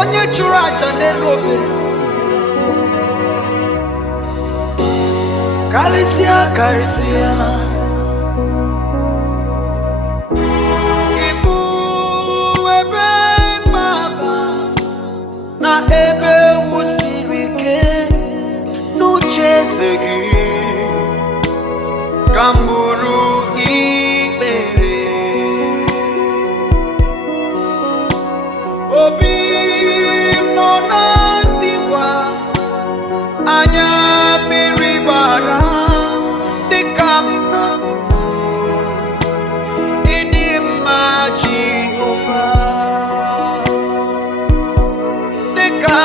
onye chụrụ aja n'elu obe karịsịa karịsịa ịbụ ebe mgbaba na ebe wusiri ike n'uche eze gị ka m bụrụ ikpere obi m nọ na ndịwa anya mmiri gbara dịka m ịdị mma Jehova dịka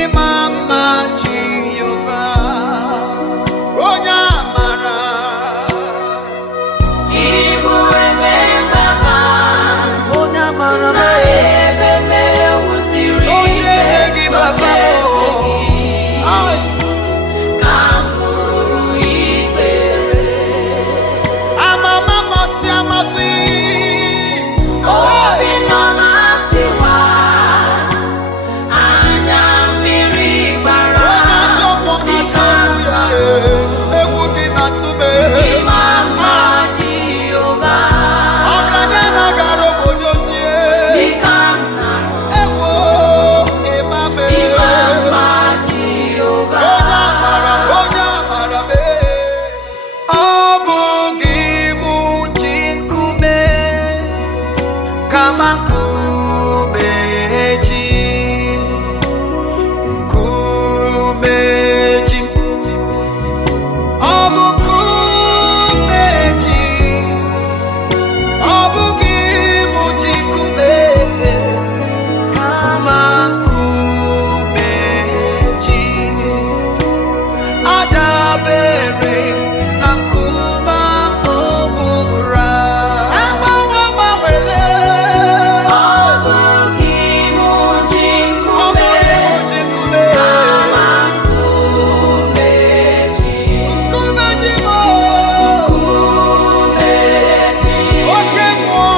ịma mma Jehova onye amara Ibu ebe mgbaba onye amara na ebe mewusiri oche eze gị baba ka m bụrụ ikpere amama amasị amasị obi nọ na-atịwa anya mmiri gbara onye achọpụ na-atụgbu ya egwu gị na-atụbe ịma mma Jehova ọgaranya na-agara obodo ozie dịka m na-ahụ egwu ịmame ịma mma Jehova onye amara mee ọ bụ gị bụ ji nkume kama nkume ji nkume ji ọ bụ nkume ji ọ bụ gị bụ ji nkume kama nkume ji adabere na nkume ahụ bụ Kraịst agbanwele ọ bụ gị bụ ji ọ bụ nkume gị bụ ji nkume kama nkume ji nkume ji bụ nkume ji oke mmụọ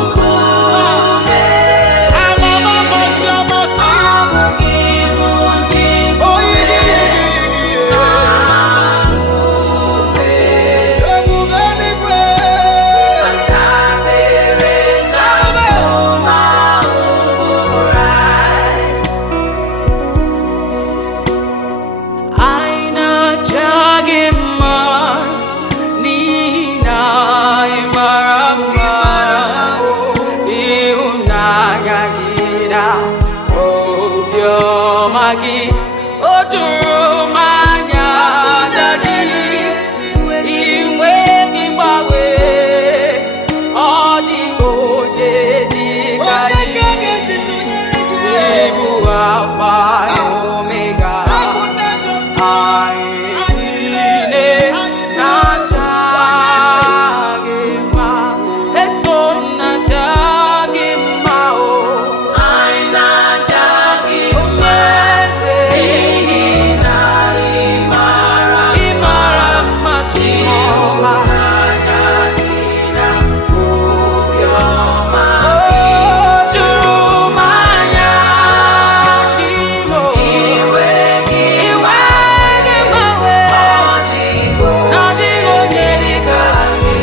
nkume amama amasị amasị ọ bụ gị bụ ji oyi gị ebube eluigwe dabere na nkume ahụ bụ Kraịst. Anyị na-aja gị mma n'ihi na ị mara mma ịhụnanya gị na obiọma gị o juru m anya na gị inweghị mgbanwe ọ dịghị onye dị ka gị ịbụ Alfa na Omega anyị niile na-aja gị mma eso m na-aja gị mma o anyị na-aja gị mma n'ihi na ị mara mma Jehova anya gị na obiọma gị o juru m anya Jehova iwe gị gbanwe ọ dịghị onye dị ka gị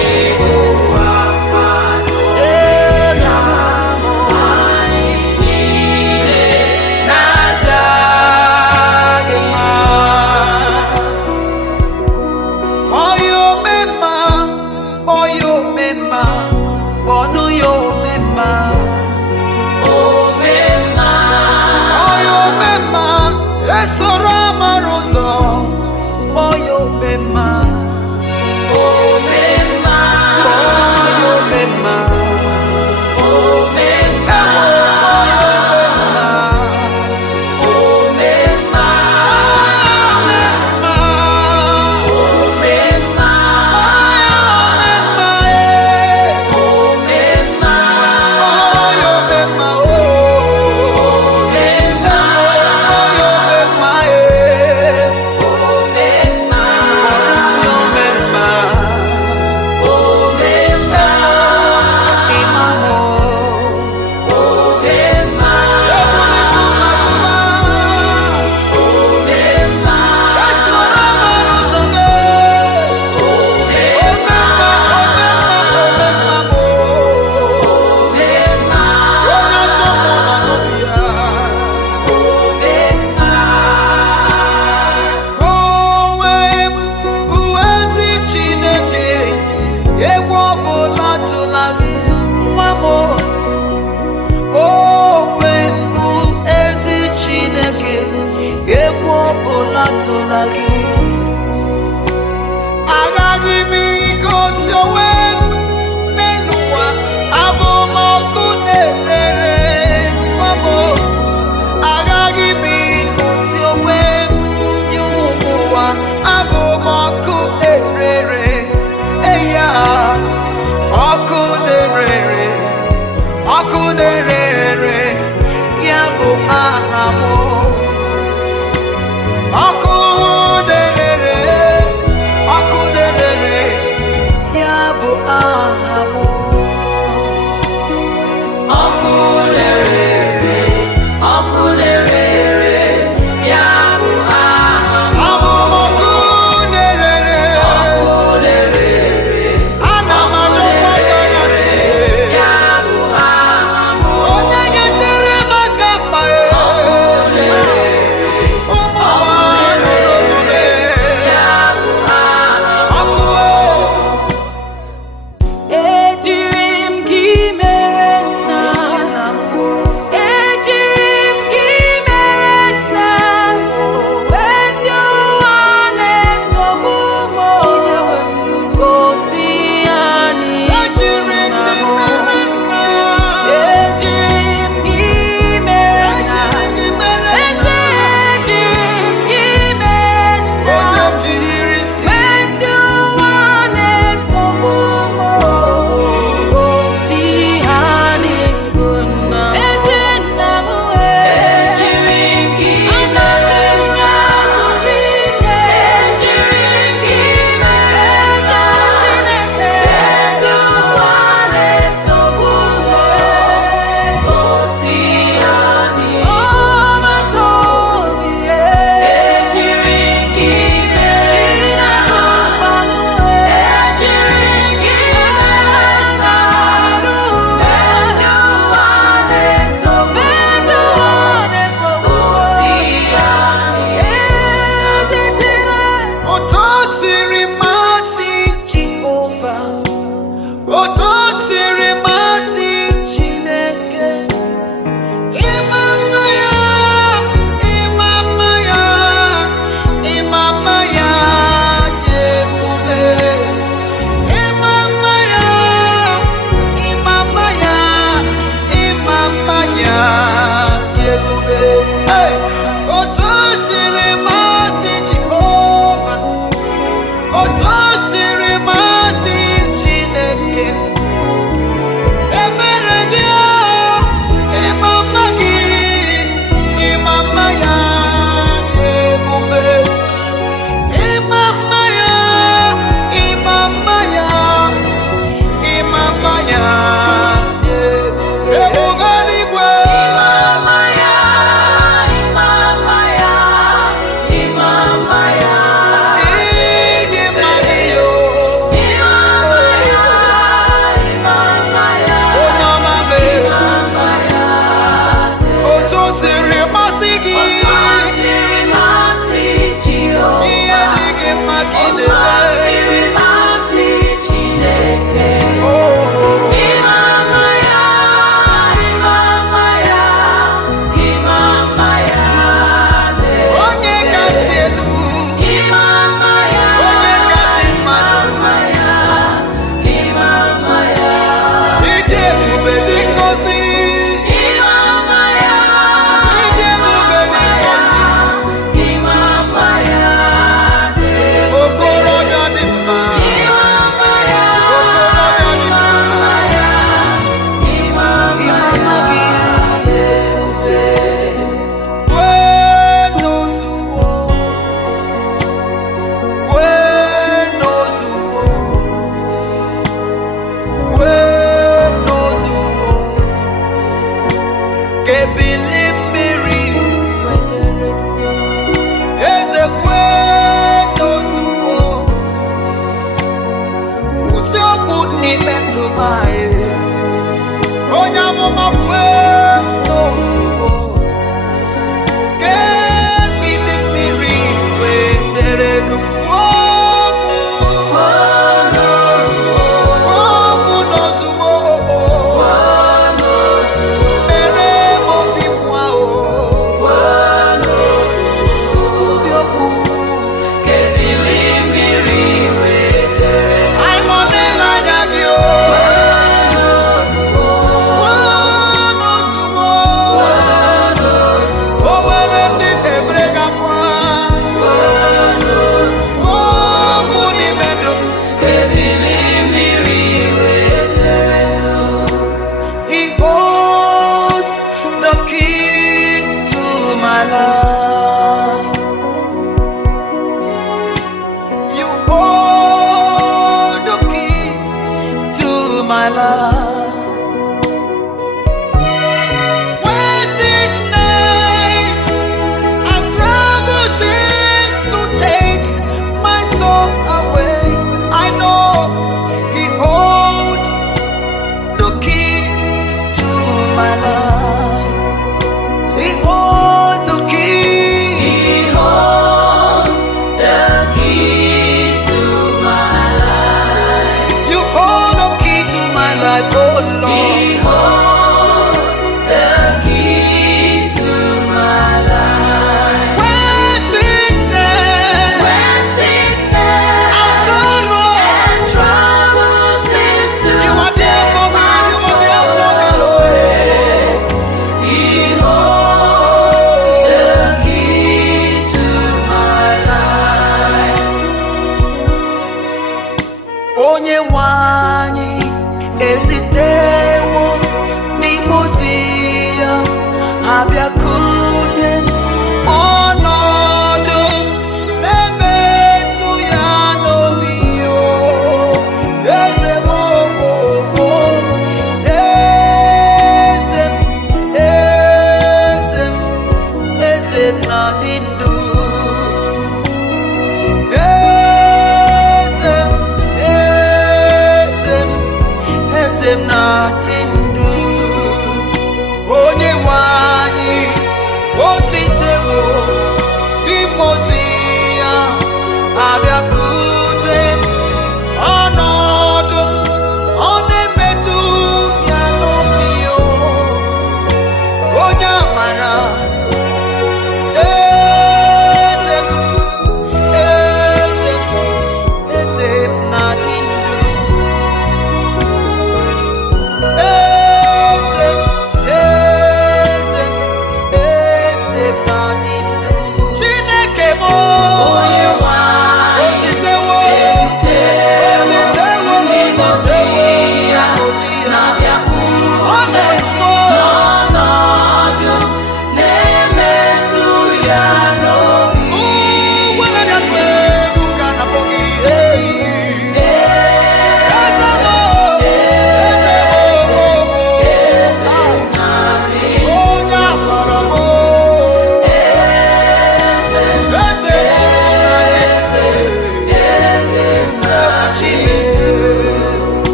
ịbụ Alfa na Omega anyị niile na-aja gị mma. oyo mema bọnụ ya omema Omemma oyo mema esoro amara ụzọ oyo mema Omemma oyo mema Omemma oyo mema Omemma omema Omemma omema Omemma oyo mema Omemma oyo mema Omemma ọbụla gị agaghị m igosi onwe m n'elu ụwa abụ m ọkụ na-erere mamo agaghị m igosi onwe m nye ụmụ ụwa abụ m ọkụ na-erere eya ọkụ na-erere ọkụ na-erere ya bụ aha m ọkụ na-erere ọkụ na-erere ya bụ aha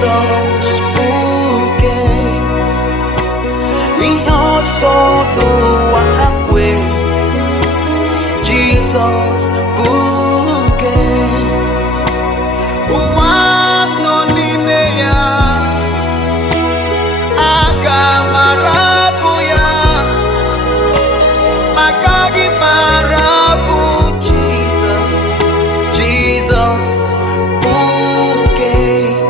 Jesus bouquet. Beyond sorrow, Jesus bouquet. Wagno ni meya agamarabu ya makagi marabu. Jesus bouquet.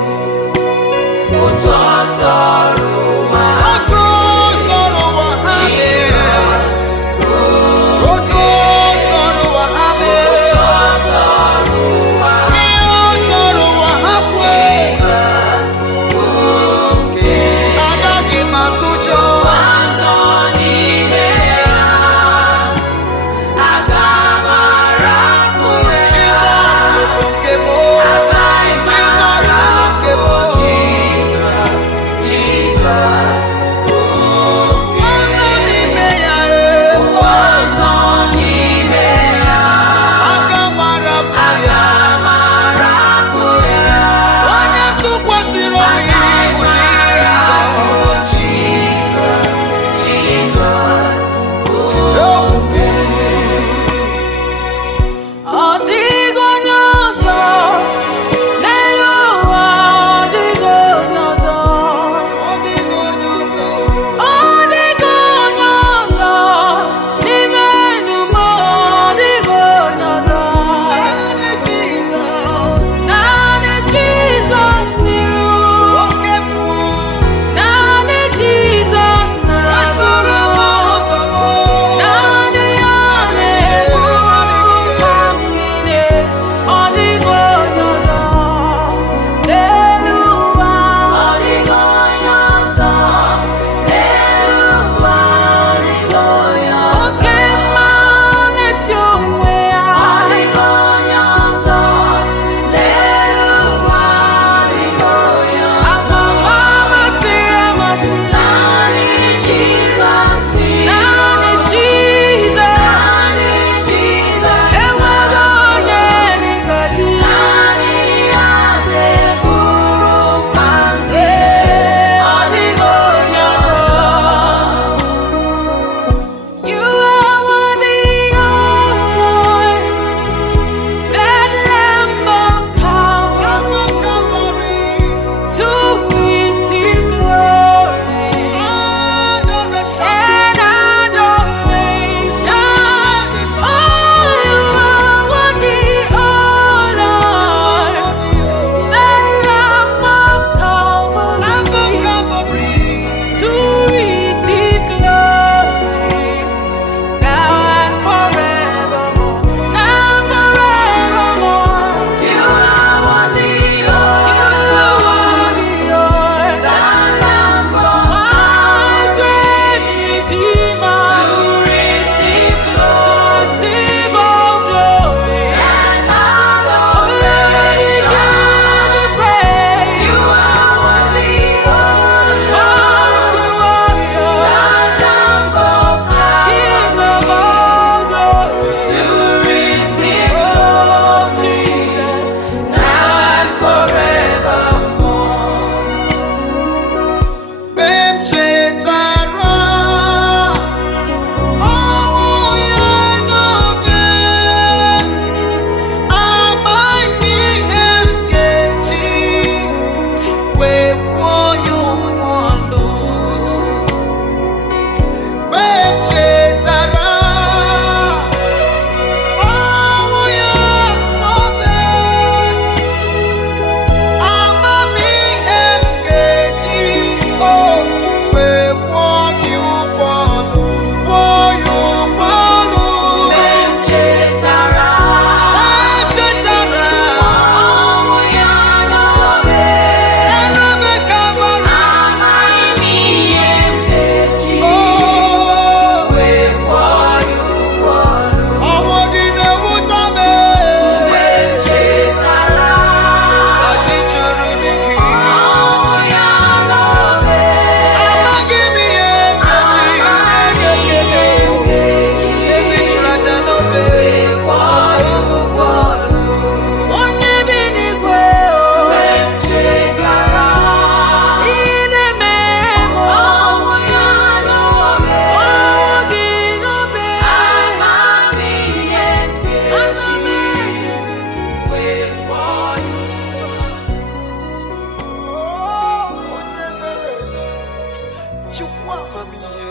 chukwu amamihe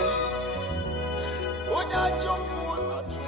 onye ajọ mmụọ na-atụ